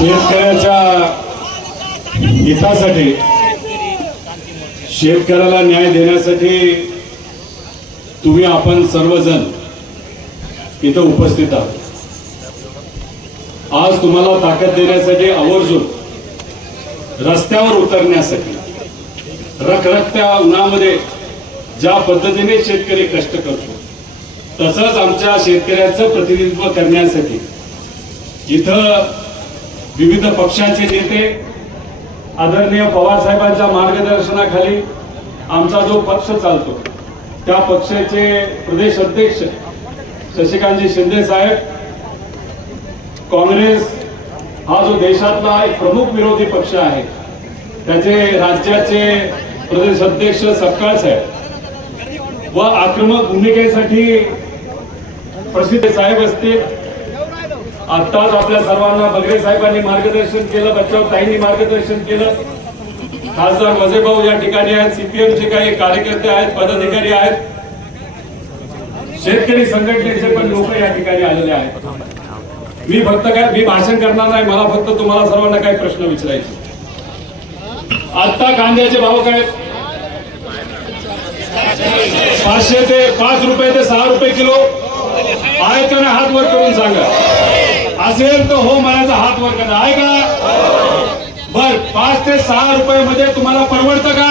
शेतकऱ्याच्या हितासाठी, शेतकऱ्याला न्याय देण्यासाठी तुम्ही आपण सर्वजण इथं उपस्थित आहात. आज तुम्हाला ताकद देण्यासाठी आवर्जून रस्त्यावर उतरण्यासाठी, रखरखत्या उन्हामध्ये ज्या पद्धतीने शेतकरी कष्ट करतो तसंच आमच्या शेतकऱ्याचं प्रतिनिधित्व करण्यासाठी इथं विविध पक्षांचे नेते, आदरणीय पवार साहेबांच्या मार्गदर्शनाखाली आमचा जो पक्ष चालतो त्या पक्षाचे प्रदेश अध्यक्ष शशिकांतजी शिंदे साहेब, काँग्रेस हा जो देशातला एक प्रमुख विरोधी पक्ष आहे त्याचे राज्याचे प्रदेश अध्यक्ष सपकाळ साहेब व आक्रमक भूमिकेसाठी प्रसिद्ध साहेब असतील. आत्ताच आपल्या सर्वांना बगरे साहेबांनी मार्गदर्शन केलं, बच्चाव ताईंनी मार्गदर्शन केलं, खासदार वजेभाऊ या ठिकाणी आहेत, सीपीएमचे काही कार्यकर्ते आहेत, पदाधिकारी आहेत, शेतकरी संघटनेचे पण लोक या ठिकाणी आलेले आहेत. मी भाषण करणार नाही, मला फक्त तुम्हाला सर्वांना काही प्रश्न विचारायचे. आता कांद्याचे भाव काय? 500 ते 5 रुपये ते 6 रुपये किलो आहे का नाही? हात वर करून सांगा. असेल तर हो म्हणायचा, हात वर करा. आहे का? बर, 5 ते 6 रुपये मध्ये तुम्हाला परवडतं का?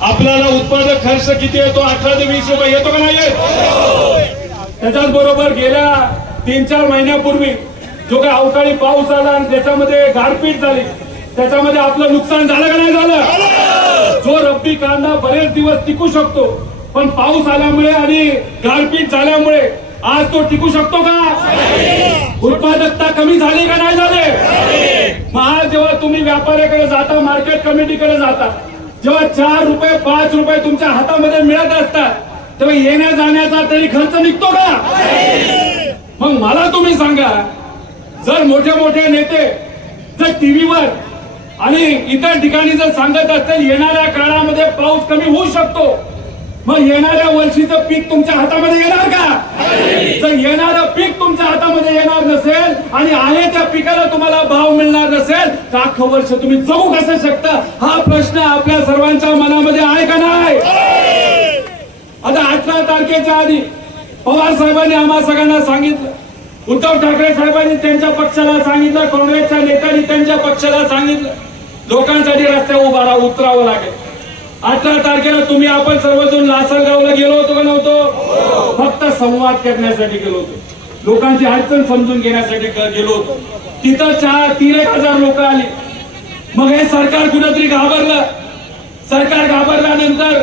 आपल्याला उत्पादक खर्च किती येतो? 18 ते 20 रुपये येतो का नाही येत? त्याच्याच बरोबर गेल्या 3-4 महिन्यापूर्वी जो काही अवकाळी पाऊस आला आणि त्याच्यामध्ये गारपीट झाली, त्याच्यामध्ये आपलं नुकसान झालं का नाही झालं? जो रब्बी कांदा बरेच दिवस टिकू शकतो, पण पाऊस आल्यामुळे आणि गारपीट झाल्यामुळे आज तो टिकू शकतो का? उत्पादकता कमी झाली का नाही झाली? मग आज जेव्हा तुम्ही व्यापाऱ्याकडे जाता, मार्केट कमिटीकडे जाता, जेव्हा 4 रुपये 5 रुपये तुमच्या हातामध्ये मिळत असतात, तेव्हा येण्या जाण्याचा तरी खर्च निघतो का? मग मला तुम्ही सांगा, जर मोठे मोठे नेते जर टीव्हीवर आणि इतर ठिकाणी जर सांगत असतील येणाऱ्या काळामध्ये पाऊस कमी होऊ शकतो, मग येणाऱ्या वर्षीचं पीक तुमच्या हातामध्ये येणार का? जर येणारं पीक तुमच्या हातामध्ये येणार नसेल आणि आहे त्या पिकाला तुम्हाला भाव मिळणार नसेल तर अख्खं वर्ष तुम्ही जगू कसं शकता? हा प्रश्न आपल्या सर्वांच्या मनामध्ये आहे का नाही? आता 18 तारखेच्या आधी पवार साहेबांनी आम्हा सगळ्यांना सांगितलं, उद्धव ठाकरे साहेबांनी त्यांच्या पक्षाला सांगितलं, काँग्रेसच्या नेत्यांनी त्यांच्या पक्षाला सांगितलं, लोकांसाठी रस्त्यावर उतरावं लागेल. 18 तारखेला तुम्ही आपण सर्वजण लासलगावला गेलो होतो का नव्हतो? फक्त संवाद करण्यासाठी गेलो होतो, लोकांची अडचण समजून घेण्यासाठी गेलो होतो. तिथं 3,000 लोक आली. मग हे सरकार कुठेतरी घाबरलं. सरकार घाबरल्यानंतर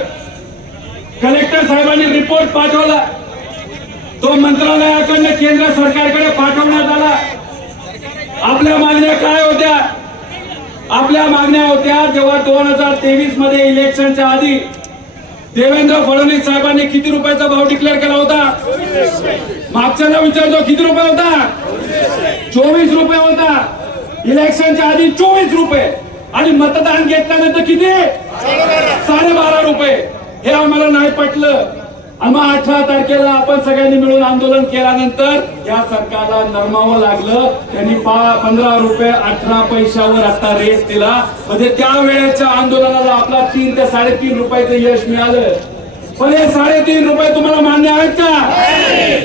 कलेक्टर साहेबांनी रिपोर्ट पाठवला. तो मंत्रालयाकडनं केंद्र सरकारकडे पाठवण्यात आला. आपल्या मागण्या काय होत्या? आपल्या मागण्या होत्या, जेव्हा 2023 मध्ये इलेक्शनच्या आधी देवेंद्र फडणवीस साहेबांनी किती रुपयाचा भाव डिक्लेअर केला होता? मागच्याला विचारतो, किती रुपये होता? 24 रुपये होता. इलेक्शनच्या आधी 24 रुपये आणि मतदान घेतल्यानंतर किती? 12.5 रुपये. हे आम्हाला नाही पटलं. मग 18 तारखेला आपण सगळ्यांनी मिळून आंदोलन केल्यानंतर या सरकारला नरमावं लागलं. त्यांनी 15 रुपये 18 पैशावर आता रेट दिला. म्हणजे त्यावेळेच्या आंदोलनाला आपला 3 ते 3.5 रुपयाचं यश मिळालं. पण हे 3.5 रुपये तुम्हाला मान्य आहेत का?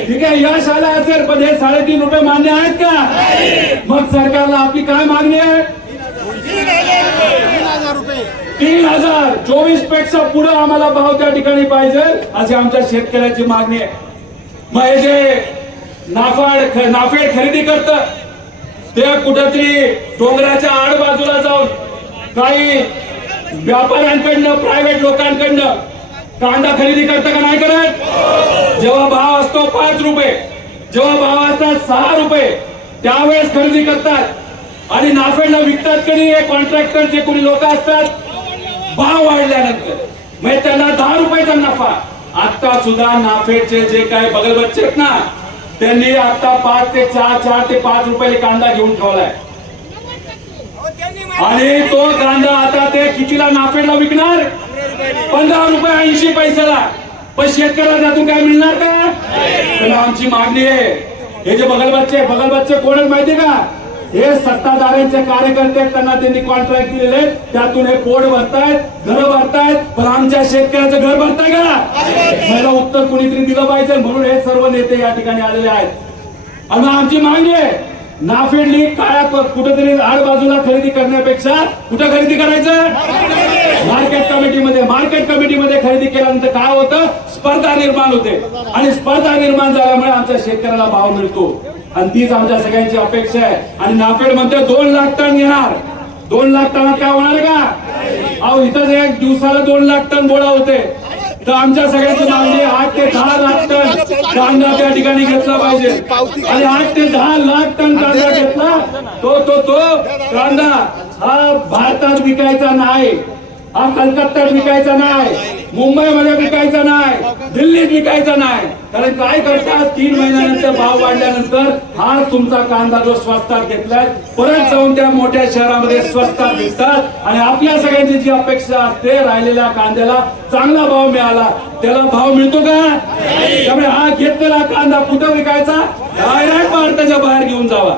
ठीक आहे, यश आलं असेल, पण हे 3.5 रुपये मान्य आहेत का? मग सरकारला आपली काय मागणी आहे? 3,000. 24 पेक्षा पुढे आम्हाला भाव त्या ठिकाणी पाहिजे अशी आमच्या शेतकऱ्याची मागणी आहे. मग हे जे नाफेड खरेदी करत ते कुठेतरी डोंगराच्या आडबाजूला जाऊन काही व्यापाऱ्यांकडनं, प्रायव्हेट लोकांकडनं कांदा खरेदी करतं का नाही करत? जेव्हा भाव असतो 5 रुपये, जेव्हा भाव असतात 6 रुपये, त्यावेळेस खरेदी करतात आणि नाफेडला विकतात. कधी हे कॉन्ट्रॅक्टर जे कोणी लोक असतात, भाव वाढल्यानंतर म्हणजे त्यांना 10 रुपयाचा नफा. आता सुद्धा नाफेडचे जे काही बगलबच्चे आहेत ना, त्यांनी आता 5 ते 4 रुपये कांदा घेऊन ठेवलाय आणि तो कांदा आता ते कितीला नाफेडला विकणार? 15 रुपये 80 पैशाला. पण शेतकऱ्याला त्यातून काय मिळणार का? आमची मागणी आहे, हे जे बगलबच्चे कोण आहेत माहितीये का? हे सत्ताधाऱ्यांचे कार्यकर्ते आहेत, त्यांना त्यांनी कॉन्ट्रॅक्ट दिलेले, त्यातून हे पोट भरतायत, घर भरतायत, पण आमच्या शेतकऱ्याचं घर भरताय का? मला उत्तर कुणीतरी दिलं पाहिजे, म्हणून हे सर्व नेते या ठिकाणी आलेले आहेत. आणि आमची मागणी आहे, नाफेड लीग काळात कुठेतरी आड बाजूला खरेदी करण्यापेक्षा कुठं खरेदी करायचं? मार्केट कमिटीमध्ये खरेदी केल्यानंतर काय होतं? स्पर्धा निर्माण होते, आणि स्पर्धा निर्माण झाल्यामुळे आमच्या शेतकऱ्याला भाव मिळतो, आणि तीच आमच्या सगळ्यांची अपेक्षा आहे. आणि नाफेड म्हणते 2 लाख टन घेणार. 2 लाख टनात काय होणार का? अहो इथं एक दिवसाला 2 लाख टन गोळा होते, तर आमच्या सगळ्यांची मागणी 8 ते 10 लाख टन कांदा त्या ठिकाणी घेतला पाहिजे. आणि 8 ते 10 लाख टन कांदा घेतला तो कांदा हा भारतात विकायचा नाही, हा कलकत्त्यात विकायचा नाही, मुंबईमध्ये विकायचा नाही, दिल्लीत विकायचा नाही. कारण काय करतात, 3 महिन्यानंतर भाव वाढल्यानंतर हा तुमचा कांदा जो स्वस्तात घेतलाय परत जाऊन त्या मोठ्या शहरामध्ये स्वस्तात विकतात. आणि आपल्या सगळ्यांची जी अपेक्षा असते राहिलेल्या कांद्याला चांगला भाव मिळाला, त्याला भाव मिळतो का? त्यामुळे हा घेतलेला कांदा कुठं विकायचा? डायरेक्ट भारताच्या बाहेर घेऊन जावा.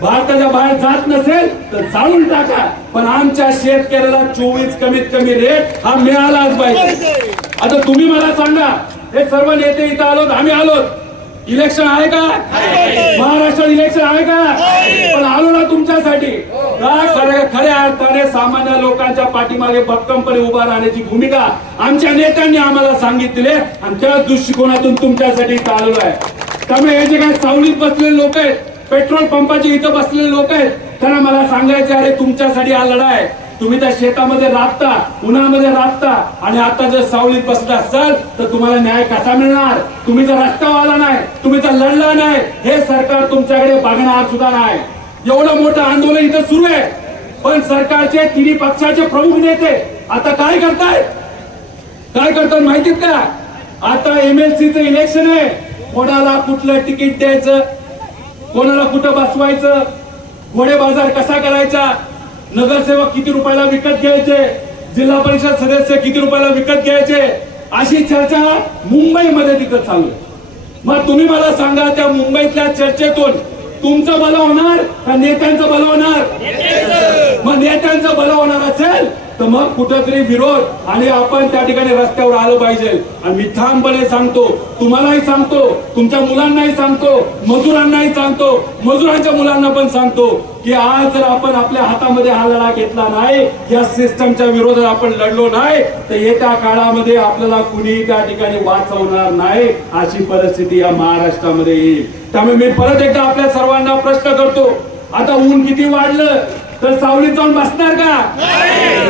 भारताच्या बाहेर जात नसेल तर जाळून टाका, पण आमच्या शेतकऱ्याला 24 कमीत कमी रेट हा मिळालाच पाहिजे. आता तुम्ही मला सांगा, हे सर्व नेते इथं आलोत, आम्ही आलोत, इलेक्शन आहे का? महाराष्ट्रात इलेक्शन आहे का? पण आलो ना तुमच्यासाठी. खऱ्या अर्थाने सामान्य लोकांच्या पाठीमागे भक्कमपणे उभा राहण्याची भूमिका आमच्या नेत्यांनी आम्हाला सांगितली, आणि त्या दृष्टिकोनातून तुमच्यासाठी इथं आलेलो आहे. त्यामुळे हे जे काही सावलीत बसलेले लोक आहेत, पेट्रोल पंपाचे इथं बसलेले लोक आहेत, त्यांना मला सांगायचे, अरे तुमच्यासाठी हा लढा आहे. तुम्ही त्या शेतामध्ये राबता, उन्हामध्ये राबता, आणि आता जर सावलीत बसला असाल तर तुम्हाला न्याय कसा मिळणार? तुम्ही जर रस्त्यावर आला नाही, तुम्ही जर लढला नाही, हे सरकार तुमच्याकडे बघणार सुद्धा नाही. एवढं मोठं आंदोलन इथं सुरू आहे, पण सरकारचे तिन्ही पक्षाचे प्रमुख नेते आता काय करतात माहितीत का? आता MLCचं इलेक्शन आहे, कोणाला कुठलं तिकीट द्यायचं, कोणाला कुठं बसवायचं, घोडे बाजार कसा करायचा, नगरसेवक किती रुपयाला विकत घ्यायचे, जिल्हा परिषद सदस्य किती रुपयाला विकत घ्यायचे, अशी चर्चा मुंबईमध्ये तिथं चालू आहे. मग तुम्ही मला सांगा, त्या मुंबईतल्या चर्चेतून तुमचं भलं होणार का नेत्यांचं भलं होणार? मग नेत्यांचं भलं होणार असेल तर मग कुठेतरी विरोध आणि आपण त्या ठिकाणी रस्त्यावर आलं पाहिजे. आणि मी ठामपणे सांगतो, तुम्हालाही सांगतो, तुमच्या मुलांनाही सांगतो, मजुरांनाही सांगतो, मजुरांच्या मुलांना पण सांगतो की आज जर आपण आपल्या हातामध्ये हा लढा घेतला नाही, या सिस्टमच्या विरोधात आपण लढलो नाही, तर येत्या काळामध्ये आपल्याला कुणी त्या ठिकाणी वाचवणार नाही, अशी परिस्थिती या महाराष्ट्रामध्ये येईल. त्यामुळे मी परत एकदा आपल्या सर्वांना प्रश्न करतो, आता ऊन किती वाढलं तर सावलीत जाऊन बसणार का?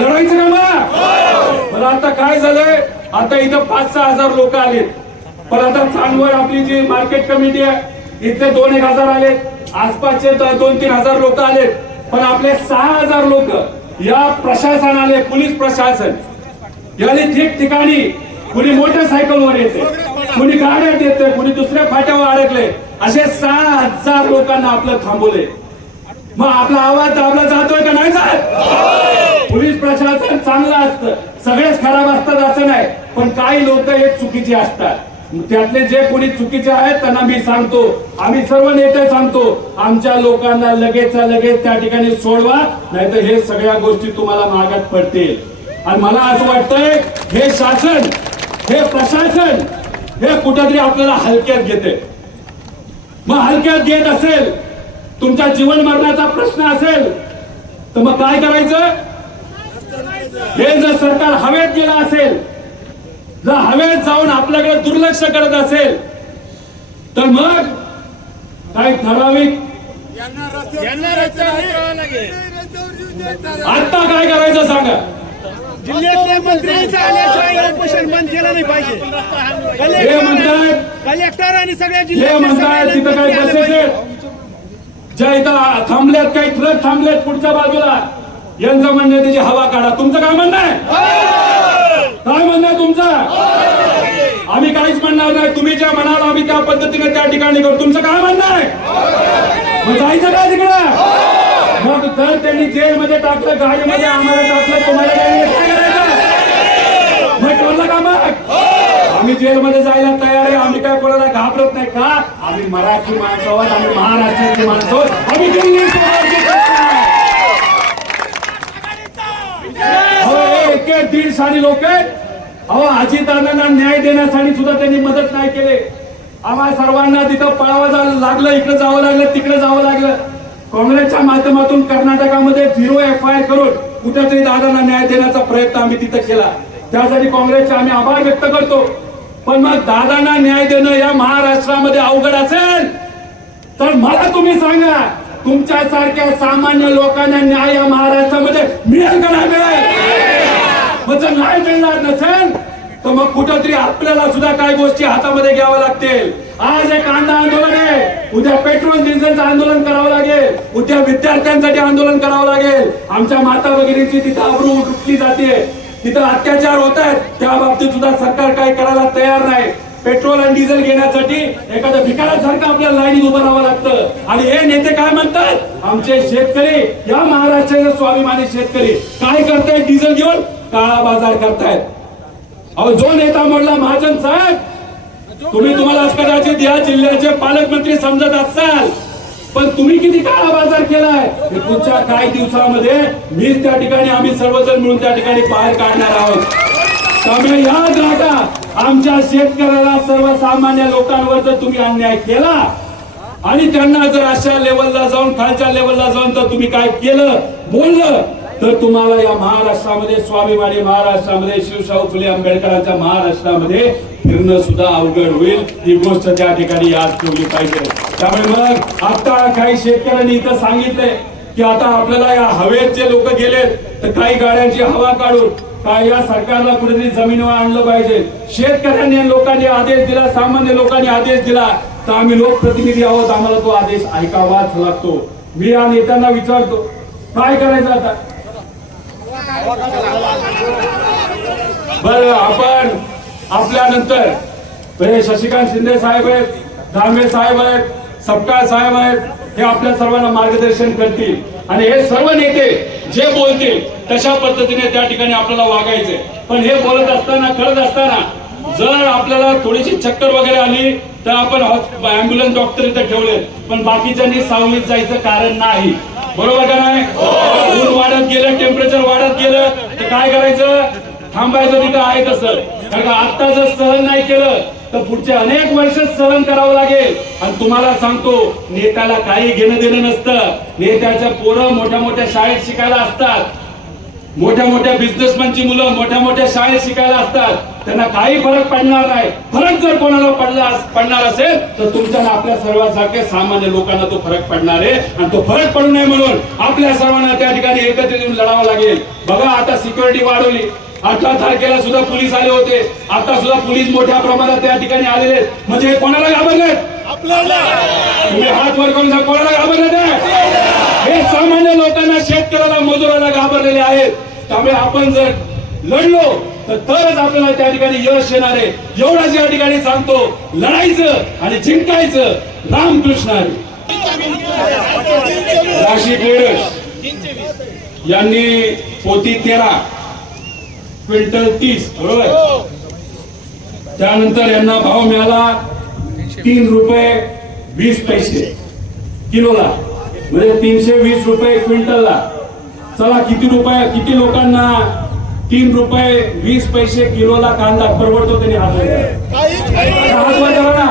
लढायचं का मग? मला आता काय झालंय, आता इथं 5-6 हजार लोक आलेत, पण आता चांदवड आपली जी मार्केट कमिटी आहे इथे 2-1 हजार आलेत, आसपासचे 2-3 हजार लोक आलेत, पण आपले 6,000 लोक या प्रशासन आले, पोलीस प्रशासन याने ठिकठिकाणी, कुणी मोटरसायकलवर येते, कुणी गाड्यात येते, कुणी दुसऱ्या फाट्यावर अडकले, असे 6,000 लोकांना आपलं थांबवले. मग आपला आवाज दाबला जातोय का नाही जात? पोलीस प्रशासन चांगलं असतं, सगळेच खराब असतात असं नाही, पण काही लोक हे चुकीचे असतात. त्यातले जे कोणी चुकीचे आहेत त्यांना मी सांगतो, आम्ही सर्व नेते सांगतो, आमच्या लोकांना लगेच त्या ठिकाणी सोडवा, नाहीतर हे सगळ्या गोष्टी तुम्हाला मागात पडतील. आणि मला असं वाटतंय हे शासन, हे प्रशासन हे कुठेतरी आपल्याला हलक्यात घेते. मग हलक्यात घेत असेल, तुमच्या जीवन मरणाचा प्रश्न असेल तर मग काय करायचं? हे जर सरकार हवेत गेलं असेल, जर हवेत जाऊन आपल्याकडे दुर्लक्ष करत असेल, तर मग काही ठराविक आता काय करायचं सांगा? जिल्ह्यातल्या मंत्र्यांचा आल्याशिवाय उपोषण बंद केलं नाही पाहिजे. हे म्हणतात, कलेक्टर आणि सगळ्या हे म्हणतात तिथं काही बसेस आहेत ज्या इथं थांबल्यात, काही ट्रक थांबलेत पुढच्या बाजूला, यांचं म्हणणं त्याची हवा काढा. तुमचं काय म्हणणं आहे? काय म्हणणं आहे तुमचं? आम्ही काहीच म्हणणार नाही, तुम्ही ज्या म्हणाल आम्ही त्या पद्धतीने त्या ठिकाणी करू. तुमचं काय म्हणणं आहे? मग जायचं काय तिकडं? मग जर त्यांनी जेलमध्ये टाकलं, गाडीमध्ये आम्हाला टाकलं, तुम्हाला काय करायचं? मग ठरलं का? मग आम्ही जेलमध्ये जायला तयार आहे, आम्ही काय कोणाला घाबरत नाही का? आम्ही मराठी माणसं आहोत, आम्ही महाराष्ट्राची माणसं आहोत, आम्ही दिल्ली दीड सारी लोक आहेत. अहो अजितदादांना न्याय देण्यासाठी सुद्धा त्यांनी मदत नाही केली. आम्हा सर्वांना तिथं पळावं जावं लागलं, इकडे जावं लागलं, तिकडे जावं लागलं. काँग्रेसच्या माध्यमातून कर्नाटकामध्ये 0 FIR करून कुठेतरी दादांना न्याय देण्याचा प्रयत्न आम्ही तिथं केला. त्यासाठी काँग्रेसचे आम्ही आभार व्यक्त करतो. पण मग दादांना न्याय देणं या महाराष्ट्रामध्ये अवघड असेल तर मला तुम्ही सांगा, तुमच्यासारख्या सामान्य लोकांना न्याय या महाराष्ट्रामध्ये मिळेल का नाही मिळेल? मग जर नाही मिळणार नसेल तर मग कुठंतरी आपल्याला सुद्धा काही गोष्टी हातामध्ये घ्याव्या लागतील. आज एक कांदा आंदोलन आहे, उद्या पेट्रोल डिझेलचं आंदोलन करावं लागेल, उद्या विद्यार्थ्यांसाठी आंदोलन करावं लागेल. आमच्या माता भगिनींची तिथं आबरू लुटली जाते, तिथं अत्याचार होत आहेत, त्या बाबतीत सुद्धा सरकार काही करायला तयार नाही. पेट्रोल आणि डिझेल घेण्यासाठी एखाद्या भिकाऱ्यासारखं आपल्याला लाईनीत उभं राहावं लागतं. आणि हे नेते काय म्हणतात, आमचे शेतकरी या महाराष्ट्राचे स्वाभिमानी शेतकरी काय करतायत, डिझेल घेऊन काळा बाजार करतायत. अहो जो नेता म्हणला महाजन साहेब, तुम्हाला कदाचित या जिल्ह्याचे पालकमंत्री समजत असाल, पण तुम्ही किती काळा बाजार केलाय हे पुढच्या काही दिवसामध्ये मीच त्या ठिकाणी आम्ही सर्वजण मिळून त्या ठिकाणी बाहेर काढणार आहोत. त्यामुळे याद राखा, आमच्या शेतकऱ्याला सर्वसामान्य लोकांवर जर तुम्ही अन्याय केला आणि त्यांना जर अशा लेवलला जाऊन खालच्या लेवलला जाऊन तर तुम्ही काय केलं बोललं तर तुम्हाला या महाराष्ट्रामध्ये स्वाभिमानी महाराष्ट्रामध्ये शिवशाहू फुले आंबेडकरांच्या महाराष्ट्रामध्ये फिरणं सुद्धा अवघड होईल. ही गोष्ट त्या ठिकाणी याद ठेवली पाहिजे. त्यामुळे मग आता काही शेतकऱ्यांनी इथं सांगितलंय की आता आपल्याला या हवेत जे लोक गेलेत तर काही गाड्यांची हवा काढून काय या सरकारला कुठेतरी जमिनीवर आणलं पाहिजे. शेतकऱ्यांनी लोकांनी आदेश दिला, सामान्य लोकांनी आदेश दिला तर आम्ही लोकप्रतिनिधी आहोत, आम्हाला तो आदेश ऐकावाच लागतो. मी या नेत्यांना विचारतो काय करायचं आता. बरं आपण आपल्यानंतर शशिकांत शिंदे साहेब आहेत, दानवे साहेब आहेत, सपकाळ साहेब आहेत, हे आपल्या सर्वांना मार्गदर्शन करतील आणि हे सर्व नेते जे बोलतील तशा पद्धतीने त्या ठिकाणी आपल्याला वागायचंय. पण हे बोलत असताना करत असताना जर आपल्याला थोडीशी चक्कर वगैरे आली तर आपण अँब्युलन्स डॉक्टर इथे ठेवले, पण बाकीच्यांनी सावलीत जायचं कारण नाही. बरोबर का नाही? ऊन वाढत गेलं, टेम्परेचर वाढत गेलं तर काय करायचं, थांबायचं तिथं आहे तसं. कारण आता जर सहन नाही केलं तर पुढचे अनेक वर्ष सहन करावं लागेल. आणि तुम्हाला सांगतो नेत्याला काही घेणं देणं नसतं. नेत्याच्या पोरं मोठ्या मोठ्या शाळेत शिकायला असतात, मोठ्या मोठ्या बिझनेसमॅनची मुलं मोठ्या मोठ्या शाळेत शिकायला असतात, त्यांना काही फरक पडणार नाही. फरक जर कोणाला पडणार असेल तर तुमच्या आपल्या सर्वांसारख्या सामान्य लोकांना तो फरक पडणार आहे. आणि तो फरक पडू नये म्हणून आपल्या सर्वांना त्या ठिकाणी एकत्रित येऊन लढावं लागेल. बघा आता सिक्युरिटी वाढवली, 18 तारखेला सुद्धा पोलीस आले होते, आता सुद्धा पोलीस मोठ्या प्रमाणात त्या ठिकाणी आलेले आहेत. म्हणजे कोणाला घाबरलेत, तुम्ही हात वर करून कोणाला घाबरलेत? हे सामान्य लोकांना, शेतकऱ्याला, मजुराला घाबरलेले आहेत. त्यामुळे आपण जर लढलो तर तरच आपल्याला त्या ठिकाणी यश येणार आहे. एवढंच या ठिकाणी सांगतो, लढायचं आणि जिंकायचं. रामकृष्ण हरी. राशी ट्रेडर्स यांनी पोती 13 क्विंटल 30 बरोबर, त्यानंतर यांना भाव मिळाला 3 रुपये 20 पैसे किलोला, म्हणजे 320 रुपये क्विंटलला. चला किती लोकांना 3 रुपये 20 पैसे किलोला कांदा परवडतो त्यांनी हात वर करा ना.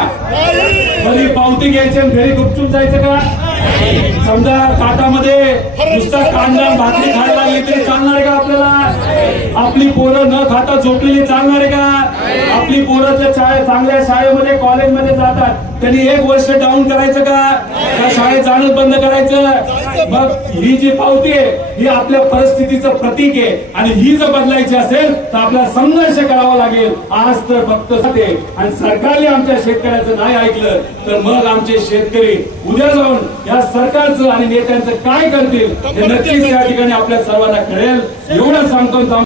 घरी पावती घ्यायची आणि घरी गुपचूप जायचं का? समजा ताटामध्ये नुसता कांदा भाकरी खायला लागली तरी चालणार आहे का आपल्याला? आपली पोरं न खाता झोपलेली चालणार आहे का? आपली पोरं चांगल्या शाळेमध्ये कॉलेजमध्ये जातात, त्यांनी 1 वर्ष डाऊन करायचं का? त्या शाळेत जाणं बंद करायचं? मग ही जी पावती आहे ही आपल्या परिस्थितीचं प्रतीक आहे आणि ही जर बदलायची असेल तर आपल्याला संघर्ष करावा लागेल. आज तर फक्त आणि सरकारने आमच्या शेतकऱ्याचं नाही ऐकलं तर मग आमचे शेतकरी उद्या जाऊन या सरकारचं आणि नेत्यांचं काय करतील हे नक्कीच या ठिकाणी आपल्या सर्वांना कळेल. एवढं सांगतो.